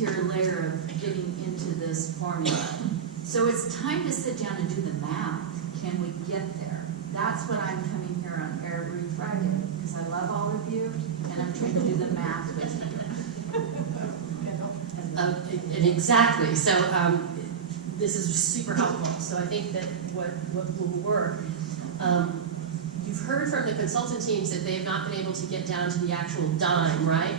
interior layer of getting into this formula. So it's time to sit down and do the math. Can we get there? That's what I'm coming here on every Friday, because I love all of you, and I'm trying to do the math with you. Exactly. So this is super helpful. So I think that what will work, you've heard from the consultant teams that they have not been able to get down to the actual dime, right?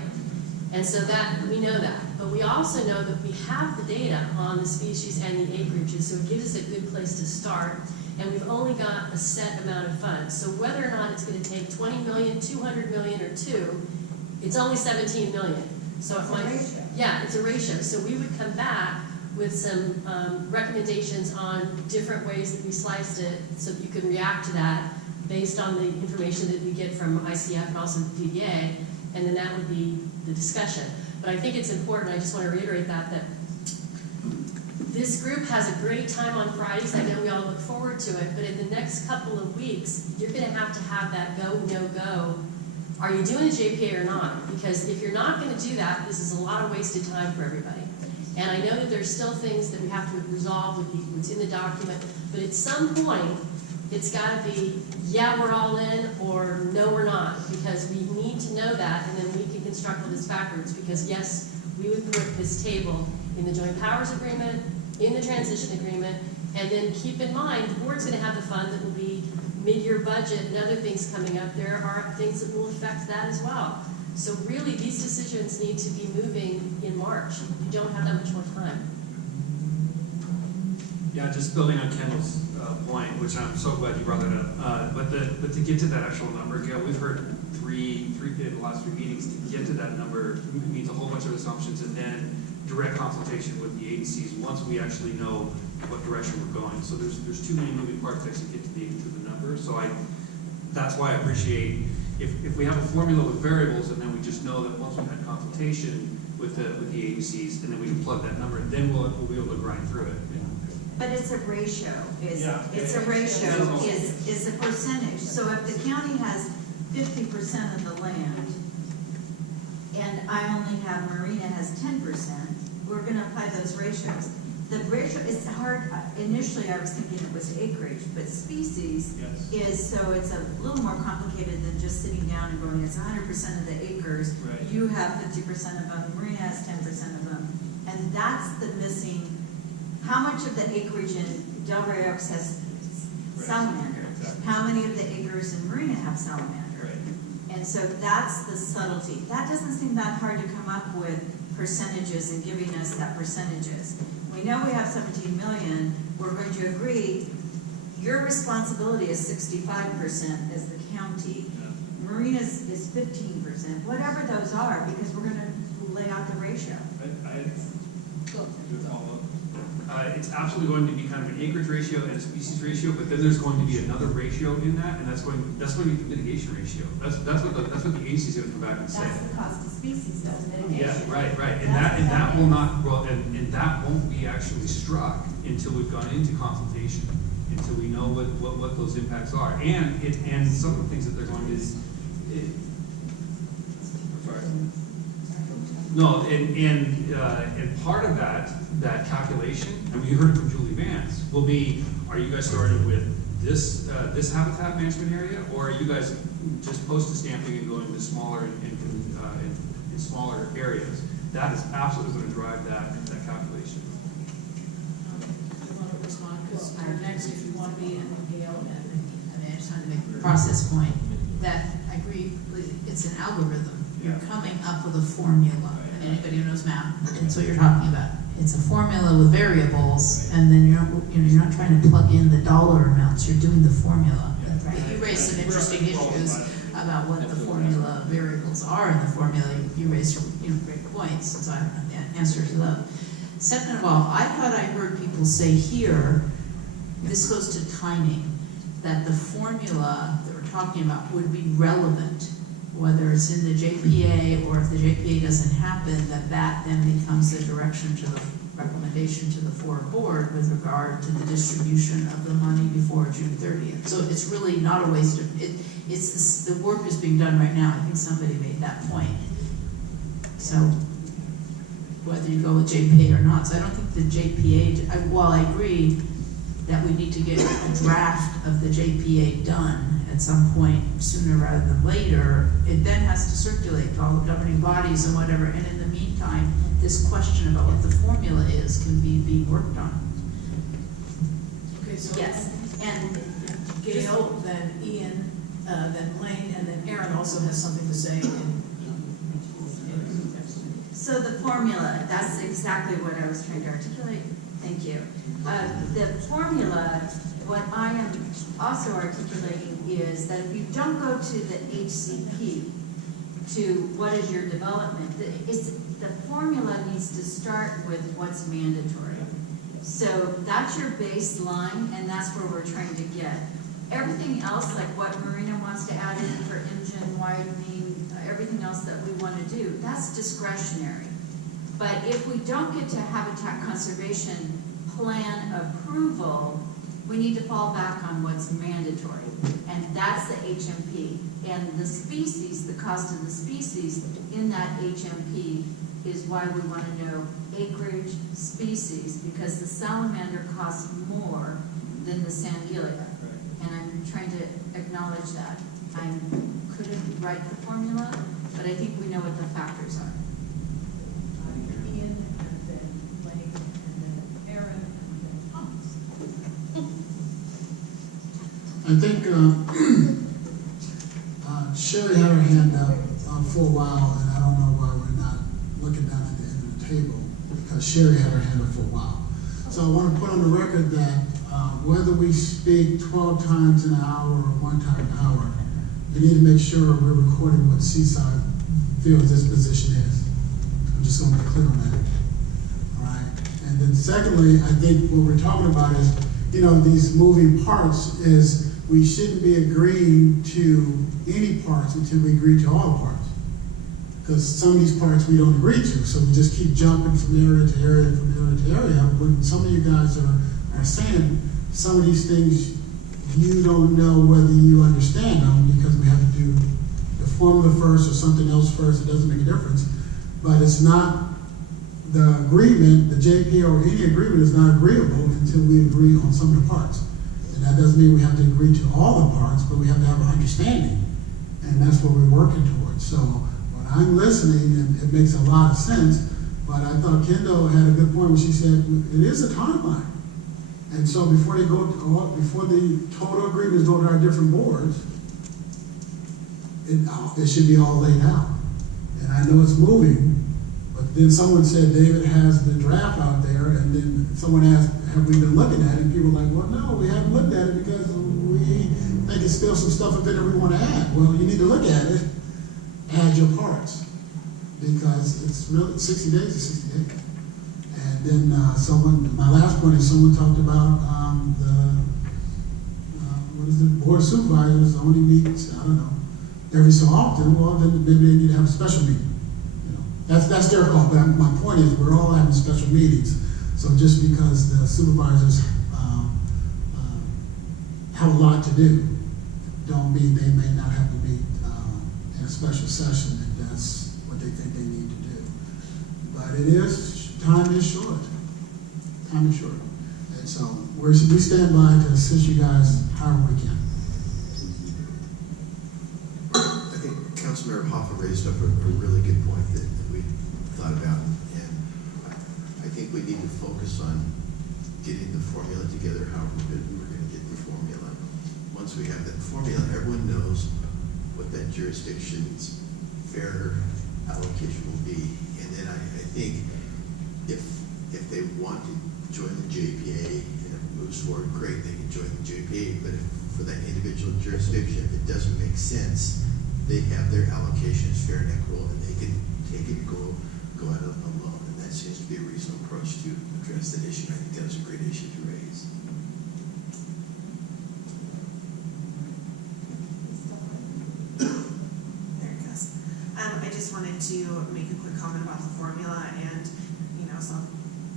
And so that, we know that. But we also know that we have the data on the species and the acreages, so it gives us a good place to start. And we've only got a set amount of funds. So whether or not it's going to take 20 million, 200 million, or 2, it's only 17 million. So it might, yeah, it's a ratio. So we would come back with some recommendations on different ways that we sliced it, so that you can react to that based on the information that we get from ICF and also the PDA, and then that would be the discussion. But I think it's important, I just want to reiterate that this group has a great time on Fridays. I know we all look forward to it, but in the next couple of weeks, you're going to have that go, no go. Are you doing a JPA or not? Because if you're not going to do that, this is a lot of wasted time for everybody. And I know that there's still things that we have to resolve with what's in the document, but at some point, it's got to be, yeah, we're all in, or no, we're not, because we need to know that, and then we can construct all this backwards, because yes, we would put this table in the Joint Powers Agreement, in the Transition Agreement, and then keep in mind, the board's going to have the fund that will be mid-year budget and other things coming up. There are things that will affect that as well. So really, these decisions need to be moving in March. You don't have that much more time. Yeah, just building on Kendall's point, which I'm so glad you brought that up. But to get to that actual number, Gail, we've heard three in the last 3 meetings. To get to that number means a whole bunch of assumptions, and then direct consultation with the agencies once we actually know what direction we're going. So there's too many moving parts to actually get to the number. So that's why I appreciate if we have a formula with variables, and then we just know that once we've had consultation with the agencies, and then we can plug that number, then we'll be able to grind through it. But it's a ratio. Is a percentage. So if the county has 50% of the land, and I only have Marina has 10%, we're going to apply those ratios. The ratio is hard. Initially, I was thinking it was acreage, but species is, so it's a little more complicated than just sitting down and going, it's 100% of the acres. Right. You have 50% of them. Marina has 10% of them, and that's the missing. How much of the acreage in Delray Oaks has salamander? Exactly. How many of the acres in Marina have salamander? Right. And so that's the subtlety. That doesn't seem that hard to come up with percentages and giving us that percentages. We know we have 17 million. We're going to agree your responsibility is 65% as the county. Yeah. Marina's is 15%. Whatever those are, because we're going to lay out the ratio. It's absolutely going to be kind of an acreage ratio and a species ratio, but then there's going to be another ratio in that, and that's going to be the mitigation ratio. That's what the agency's going to come back and say. That's the cost of species, though, mitigation. Yeah, right. And that will not, well, and that won't be actually struck until we've gone into consultation, until we know what those impacts are, and some of the things that they're going to. No, and part of that calculation, and we heard it from Julie Vance, will be: are you guys starting with this habitat management area, or are you guys just post-stamping and going to smaller in smaller areas? That is absolutely going to drive that calculation. I want to respond because next, if you want to be in Gail, and I just trying to make the process point that I agree. It's an algorithm. You're coming up with a formula. And anybody who knows math, it's what you're talking about. It's a formula with variables, and then you're not trying to plug in the dollar amounts. You're doing the formula. Right. You raised some interesting issues about what the formula variables are in the formula. You raised great points, and so I have an answer to those. Second of all, I thought I heard people say here, this goes to timing, that the formula that we're talking about would be relevant, whether it's in the JPA or if the JPA doesn't happen, that then becomes the direction to the recommendation to the FORA board with regard to the distribution of the money before June 30th. So it's really not a waste of it. The work is being done right now. I think somebody made that point. So whether you go with JPA or not. So I don't think the JPA, while I agree that we need to get a draft of the JPA done at some point sooner rather than later, it then has to circulate to all the governing bodies and whatever, and in the meantime, this question about what the formula is can be worked on. Okay, so. Yes, and Gail, then Ian, then Lane, and then Aaron also has something to say so the formula, that's exactly what I was trying to articulate. Thank you. The formula, what I am also articulating is that if you don't go to the HCP, to what is your development, the formula needs to start with what's mandatory. So that's your baseline, and that's where we're trying to get. Everything else, like what Marina wants to add in for engine widening, everything else that we want to do, that's discretionary. But if we don't get to habitat conservation plan approval, we need to fall back on what's mandatory, and that's the HMP. And the species, the cost of the species in that HMP is why we want to know acreage, species, because the salamander costs more than the sanguilia. And I'm trying to acknowledge that. I couldn't write the formula, but I think we know what the factors are. Ian, and then Lane, and then Aaron, and then Thomas. I think Sherry had her hand up for a while, and I don't know why we're not looking down at the end of the table, because Sherry had her hand up for a while. So I want to put on the record that whether we speak 12 times an hour or 1 time an hour, we need to make sure we're recording what Seaside feels this position is. I'm just going to be clear on that. All right. And then secondly, I think what we're talking about is, you know, these moving parts is we shouldn't be agreeing to any parts until we agree to all the parts. Because some of these parts we don't agree to, so we just keep jumping from area to area, from area to area. When some of you guys are saying some of these things you don't know whether you understand them because we have to do the formula first or something else first, it doesn't make a difference. But it's not the agreement, the JP or any agreement is not agreeable until we agree on some of the parts. And that doesn't mean we have to agree to all the parts, but we have to have an understanding. And that's what we're working towards. So when I'm listening, and it makes a lot of sense, but I thought Kendall had a good point when she said it is a timeline. And so before they go to before the total agreements go to our different boards, it should be all laid out. And I know it's moving, but then someone said David has the draft out there, and then someone asked, have we been looking at it? And people are like, well, no, we haven't looked at it because we think it's still some stuff up there that we want to add. Well, you need to look at it, add your parts, because it's really 60 days is 60 days. And then my last point is someone talked about Board of Supervisors only meets, I don't know, every so often. Well, then maybe they need to have a special meeting. You know, that's their call. But my point is, we're all having special meetings. So just because the supervisors have a lot to do, don't mean they may not have to meet in a special session if that's what they think they need to do. But time is short. Time is short. And so we stand by to assist you guys however we can. I think Councilmember Hoffa raised up a really good point that we thought about. And I think we need to focus on getting the formula together, however we're going to get the formula. Once we have that formula, everyone knows what that jurisdiction's fair allocation will be. And then I think if they want to join the JPA and it moves forward, great, they can join the JPA. But if for that individual jurisdiction, if it doesn't make sense, they have their allocations fair and equitable, and they can take it and go out alone. And that seems to be a reasonable approach to address that issue. I think that was a great issue to raise. There it goes. I just wanted to make a quick comment about the formula, and some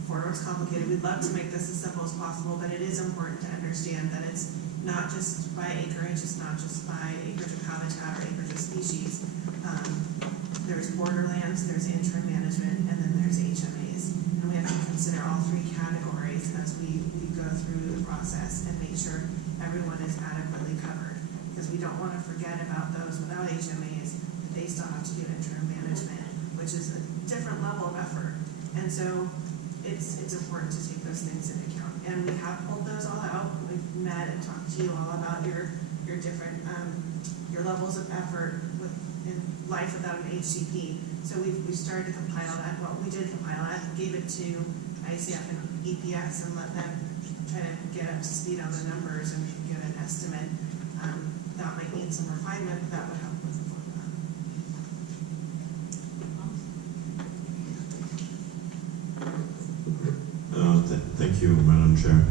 FORA is complicated. We'd love to make this as simple as possible, but it is important to understand that it's not just by acreage, it's not just by acreage of habitat or acreage of species. There's borderlands, there's interim management, and then there's HMA. we go through the process and make sure everyone is adequately covered. Because we don't wanna forget about those without HMAs, that they still have to do interim management, which is a different level of effort. And so it's important to take those things into account. And we have pulled those all out. We've met and talked to you all about your different, your levels of effort in life without an HCP. So we've started to compile that. Well, we did compile that, gave it to ICF and EPS and let them try to get up to speed on the numbers and get an estimate. That might need some refinement, but that would help with the formula. Thank you, Madam Chair.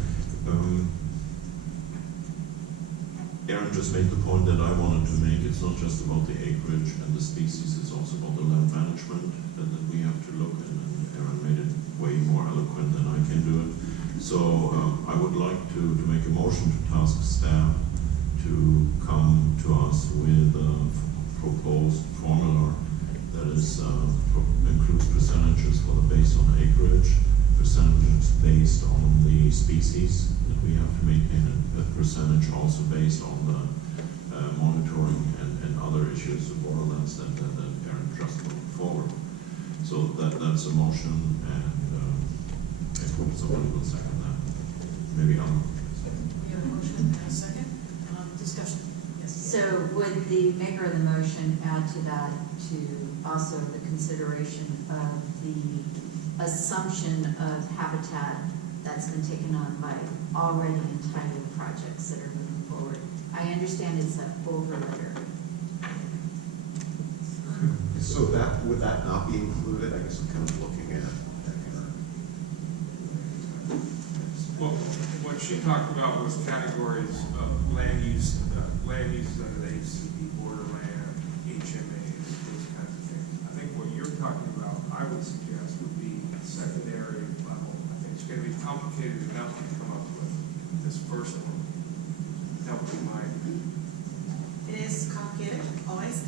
Aaron just made the point that I wanted to make. It's not just about the acreage and the species, it's also about the land management that we have to look at, and Aaron made it way more eloquent than I can do it. So I would like to make a motion to task staff to come to us with a proposed formula that is includes percentages for the base on acreage, percentages based on the species that we have to maintain, and a percentage also based on the monitoring and other issues of borderlands that Aaron just put forward. So that's a motion, and I hope somebody will second that. Maybe I'll. We have a motion and a second. Discussion. Yes. So would the maker of the motion add to that to also the consideration of the assumption of habitat that's been taken on by already entitled projects that are moving forward? I understand it's an overlayer. So would that not be included? I guess I'm kind of looking at Well, what she talked about was categories of land uses under the HCP, borderland, HMAs, those kinds of things. I think what you're talking about, I would suggest, would be secondary level. I think it's going to be complicated enough to come up with this first one. That would be my opinion. It is complicated, always,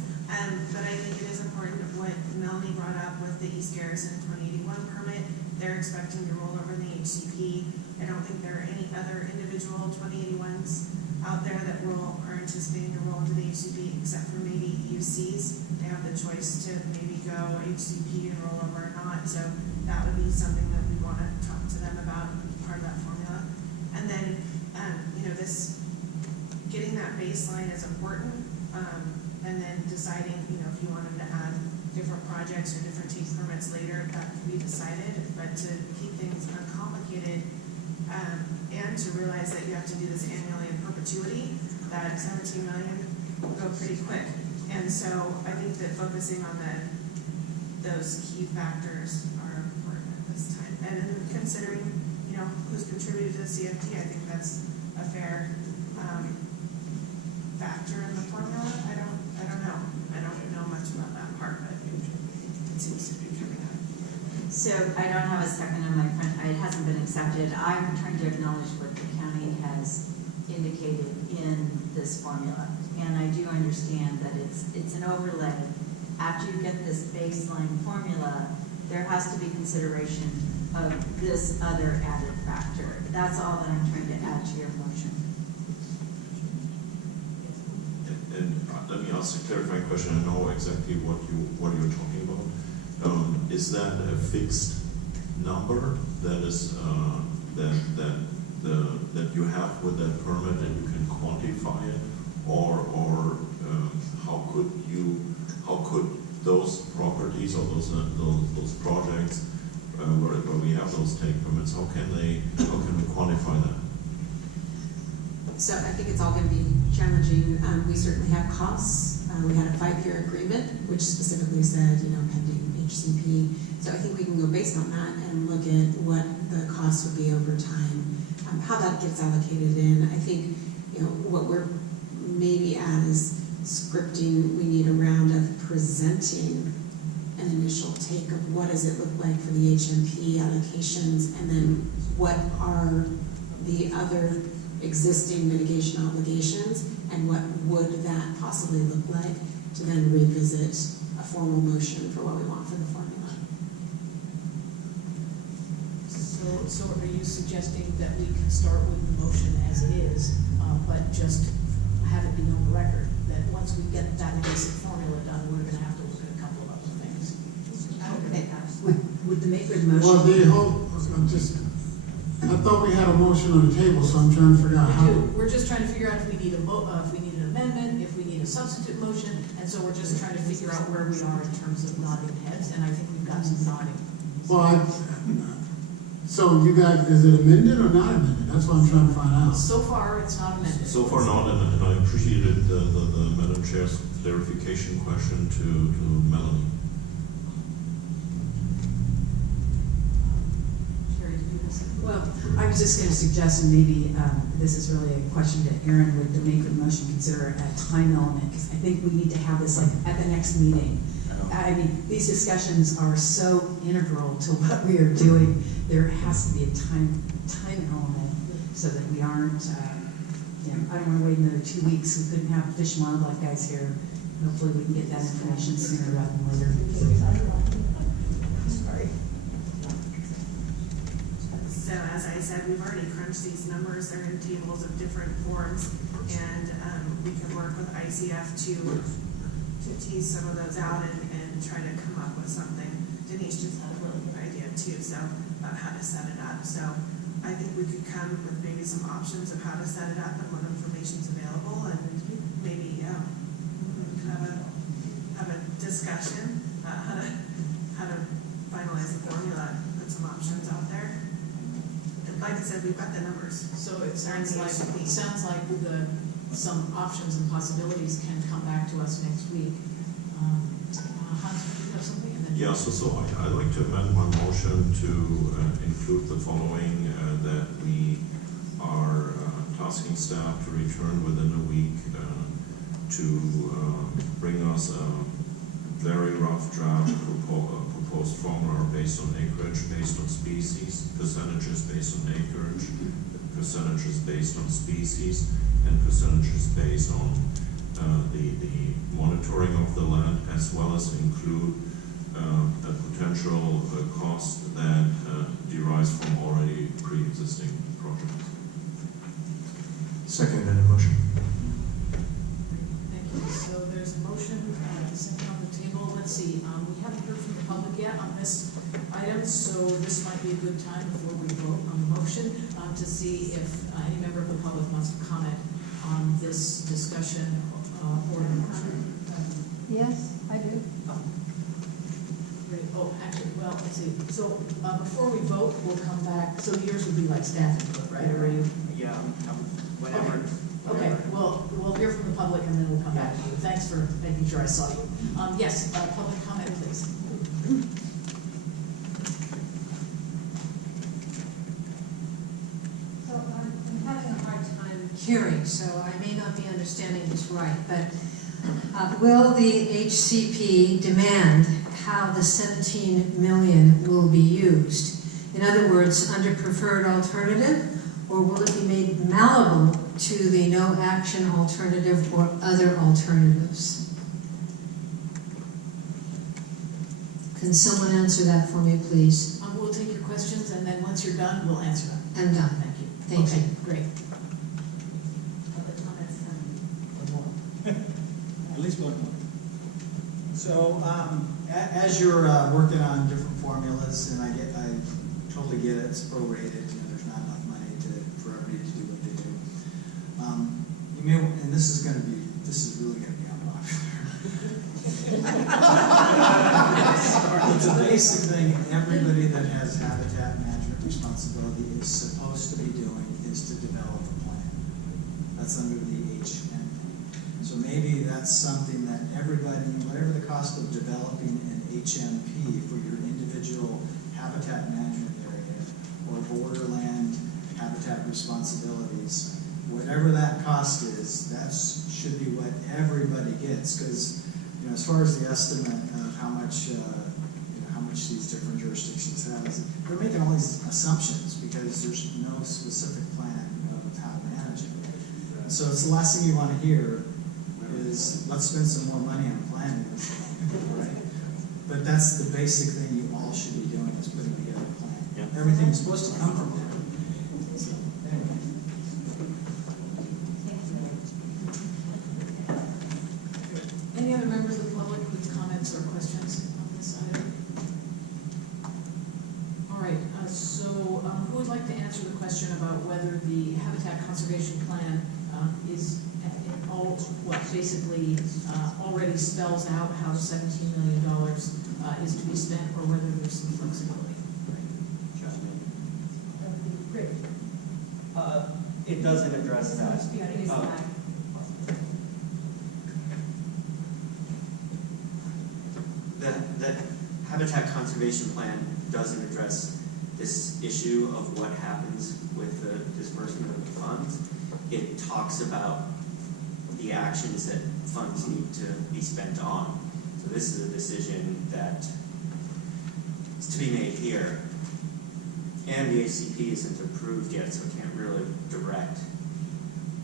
but I think it is important what Melanie brought up with the East Garrison 2081 permit. They're expecting to roll over the HCP. I don't think there are any other individual 2081s out there that are anticipating to roll into the HCP, except for maybe EUCs. They have the choice to maybe go HCP and roll over or not. So that would be something that we want to talk to them about, part of that formula. And then, this getting that baseline is important. And then deciding, if you wanted to add different projects or different take permits later, that could be decided. But to keep things uncomplicated, and to realize that you have to do this annually in perpetuity, that 17 million will go pretty quick. And so I think that focusing on those key factors are important at this time. And then considering, who's contributed to the CFD, I think that's a fair factor in the formula. I don't know. I don't know much about that part, but it seems to be coming up. So I don't have a second on my front. It hasn't been accepted. I'm trying to acknowledge what the county has indicated in this formula. And I do understand that it's an overlay. After you get this baseline formula, there has to be consideration of this other added factor. That's all that I'm trying to add to your motion. And let me ask a clarifying question. I know exactly what you're talking about. Is that a fixed number that is that you have with that permit and you can quantify it, or how could those properties or those projects where we have those take permits, how can we quantify that? So I think it's all going to be challenging. We certainly have costs. We had a 5-year agreement, which specifically said, pending HCP. So I think we can go based on that and look at what the cost would be over time, how that gets allocated in. I think, what we're maybe at is scripting. We need a round of presenting an initial take of what does it look like for the HMP allocations, and then what are the other existing mitigation obligations, and what would that possibly look like to then revisit a formal motion for what we want for the formula. So So are you suggesting that we can start with the motion as is, but just have it be on the record? That once we get that basic formula done, we're gonna have to look at a couple of other things. Okay. Would the maker of the Well, motion? the whole, I thought we had a motion on the table, so I'm trying to figure out how. We do, we're just trying to figure out if we need if we need an amendment, if we need a substitute motion, and so we're just trying to figure out where we are in terms of nodding heads, and I think we've got some nodding. Well, so you guys, is it amended or not amended? That's what I'm trying to find out. So far, it's not amended. So far not, and I appreciated the Madam Chair's clarification question to Melanie. Sherry, did you have something? Well, I was just going to suggest, and maybe this is really a question to Aaron, would the maker of the motion consider a time element? Because I think we need to have this like at the next meeting. I mean, these discussions are so integral to what we are doing. There has to be a time element so that we aren't, I don't want to wait another 2 weeks. We couldn't have fish and wildlife guys here. Hopefully we can get that information sooner rather than later. Sorry. So as I said, we've already crunched these numbers. They're in tables of different forms, and we can work with ICF to tease some of those out and try to come up with something. Denise just had a really good idea too, so about how to set it up. So I think we could come with maybe some options of how to set it up and what information's available, and maybe have a discussion about how to finalize the formula, put some options out there. And like I said, we've got the numbers. So it sounds like some options and possibilities can come back to us next week. Hans, do you have something? And then Yeah, so I'd like to amend my motion to include the following, that we are tasking staff to return within a week to bring us a very rough draft proposed formula based on acreage, based on species, percentages based on acreage, percentages based on species, and percentages based on the monitoring of the land, as well as include a potential cost that derives from already pre-existing projects. Second amended motion. Thank you. So there's a motion, second on the table. Let's see, we haven't heard from the public yet on this item, so this might be a good time before we vote on the motion to see if any member of the public wants to comment on this discussion or the motion. Yes, I do. Great. Oh, actually, well, let's see. So before we vote, we'll come back. So yours would be like staff input, right? Or are you? Yeah, whatever. Okay, well, we'll hear from the public and then we'll come back to you. Thanks for making sure I saw you. Yes, public comment, please. So I'm having a hard time hearing, so I may not be understanding this right, but will the HCP demand how the 17 million will be used? In other words, under preferred alternative, or will it be made malleable to the no action alternative or other alternatives? Can someone answer that for me, please? We'll take your questions and then once you're done, we'll answer them. I'm done. Thank you. Thank Okay, you. great. Public comments, One more. At least one more. So, as you're working on different formulas, and I totally get it, it's prorated, there's not enough money for everybody to do what they do. You may, and this is really gonna be unpopular. It's a basic thing, everybody that has habitat management responsibility is supposed to be doing is to develop a plan. That's under the HM. So maybe that's something that everybody, whatever the cost of developing an HMP for your individual habitat management area or borderland habitat responsibilities, whatever that cost is, that should be what everybody gets. Because as far as the estimate of how much these different jurisdictions have, they're making all these assumptions because there's no specific plan of how to manage it. So it's the last thing you want to hear is let's spend some more money on planning this, right? But that's the basic thing you all should be doing is putting together a plan. Everything's supposed to come from there. Any other members of the public with comments or questions on this item? All right, who would like to answer the question about whether the Habitat Conservation Plan is in all, basically already spells out how the $17 million is to be spent, or whether there's some flexibility? Great. It doesn't address that. The Habitat Conservation Plan doesn't address this issue of what happens with the disbursement of the funds. It talks about the actions that funds need to be spent on. So this is a decision that is to be made here. And the HCP isn't approved yet, so it can't really direct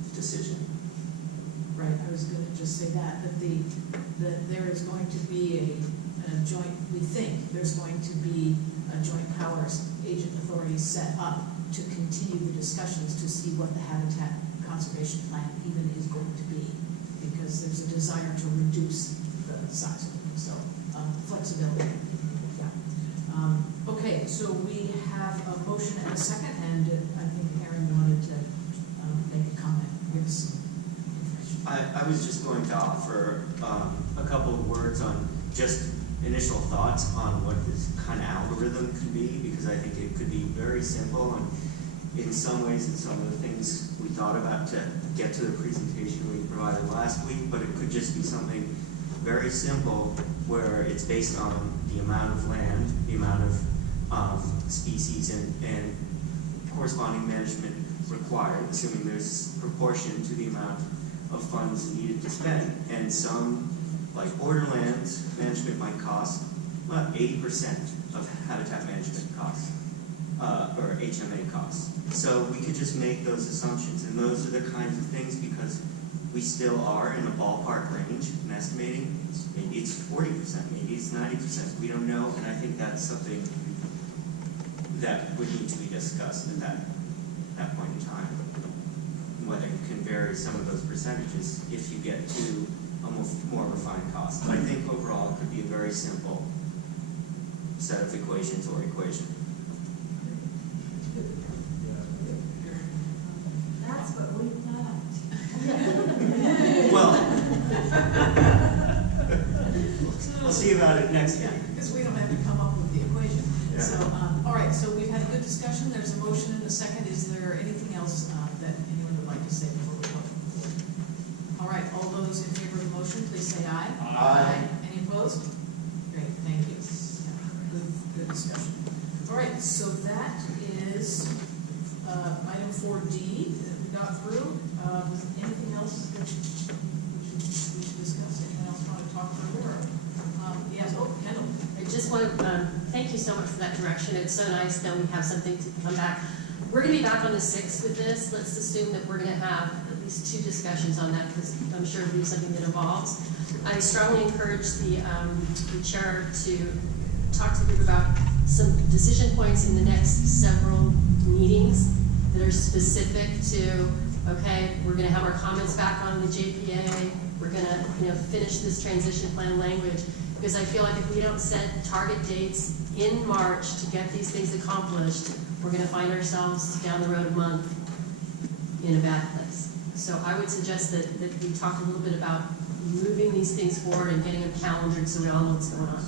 the decision. Right, I was going to just say that there is going to be a joint, we think there's going to be a joint powers agent authority set up to continue the discussions to see what the Habitat Conservation Plan even is going to be, because there's a desire to reduce the size of it, so flexibility. Yeah. Okay, so we have a motion and a second, and I think Aaron wanted to make a comment. Give us some information. I was just going to offer a couple of words on just initial thoughts on what this kind of algorithm could be, because I think it could be very simple, and in some ways it's some of the things we thought about to get to the presentation we provided last week, but it could just be something very simple where it's based on the amount of land, the amount of species, and corresponding management required, assuming there's proportion to the amount of funds needed to spend. And some, like borderlands management, might cost about 80% of habitat management costs, or HMA costs. So we could just make those assumptions, and those are the kinds of things, because we still are in a ballpark range in estimating. Maybe it's 40%, maybe it's 90%, we don't know, and I think that's something that would need to be discussed at that point in time. Whether you can vary some of those percentages if you get to a more refined cost. But I think overall it could be a very simple set of equations or equation. That's what we thought. Well, we'll see about it next week. Because we don't have to come up with the equation. Yeah. So, all right, so we've had a good discussion. There's a motion and a second. Is there anything else that anyone would like to say before we vote? All right, all those in favor of the motion, please say aye. Aye. Any opposed? Great, thank you. Yeah, good discussion. All right, so that is item 4D that we got through. Anything else that we should discuss? Anyone else want to talk further? Yes, Kendall. I just want to thank you so much for that direction. It's so nice that we have something to come back. We're going to be back on the 6th with this. Let's assume that we're going to have at least 2 discussions on that, because I'm sure it'll be something that evolves. I strongly encourage the chair to talk to the group about some decision points in the next several meetings that are specific to, okay, we're going to have our comments back on the JPA. We're going to finish this transition plan language. Because I feel like if we don't set target dates in March to get these things accomplished, we're going to find ourselves down the road a month in a bad place. So I would suggest that we talk a little bit about moving these things forward and getting them calendared so we all know what's going on.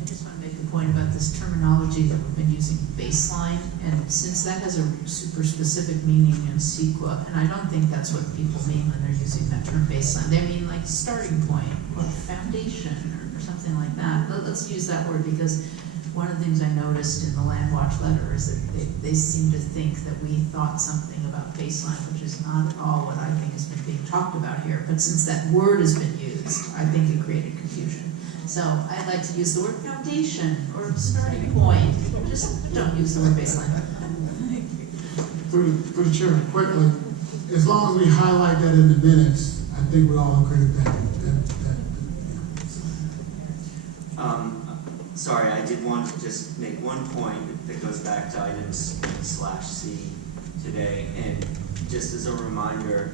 I just want to make a point about this terminology that we've been using, baseline, and since that has a super specific meaning in CEQA, and I don't think that's what people mean when they're using that term baseline. They mean like starting point or foundation or something like that. Let's use that word, because one of the things I noticed in the Land Watch letter is that they seem to think that we thought something about baseline, which is not at all what I think has been being talked about here. But since that word has been used, I think it created confusion. So I'd like to use the word foundation or starting point. Just don't use the word baseline. Through the chair, quickly, as long as we highlight that in the minutes, I think we all agree with that. Sorry, I wanted to just make one point that goes back to items /C today, and just as a reminder,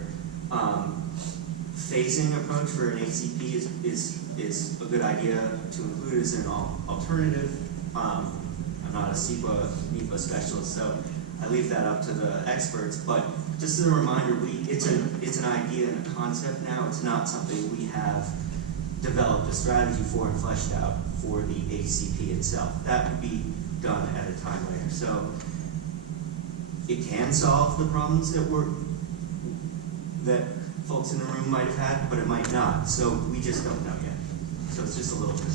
phasing approach for an HCP is a good idea to include as an alternative. I'm not a NEPA specialist, so I leave that up to the experts, but just as a reminder, it's an idea and a concept now. It's not something we have developed a strategy for and fleshed out for the HCP itself. That would be done at a time later. So it can solve the problems that folks in the room might have had, but it might not. So we just don't know yet. So it's just a little bit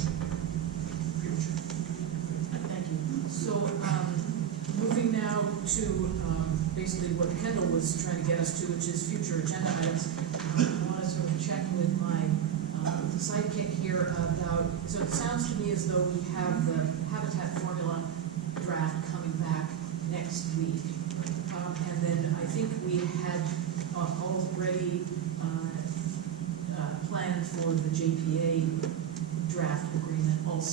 premature. Thank you. So, moving now to basically what Kendall was trying to get us to, which is future agenda items. I want to sort of check with my sidekick here about, so it sounds to me as though we have the habitat formula draft coming back next week. And then I think we had already planned for the JPA draft agreement also.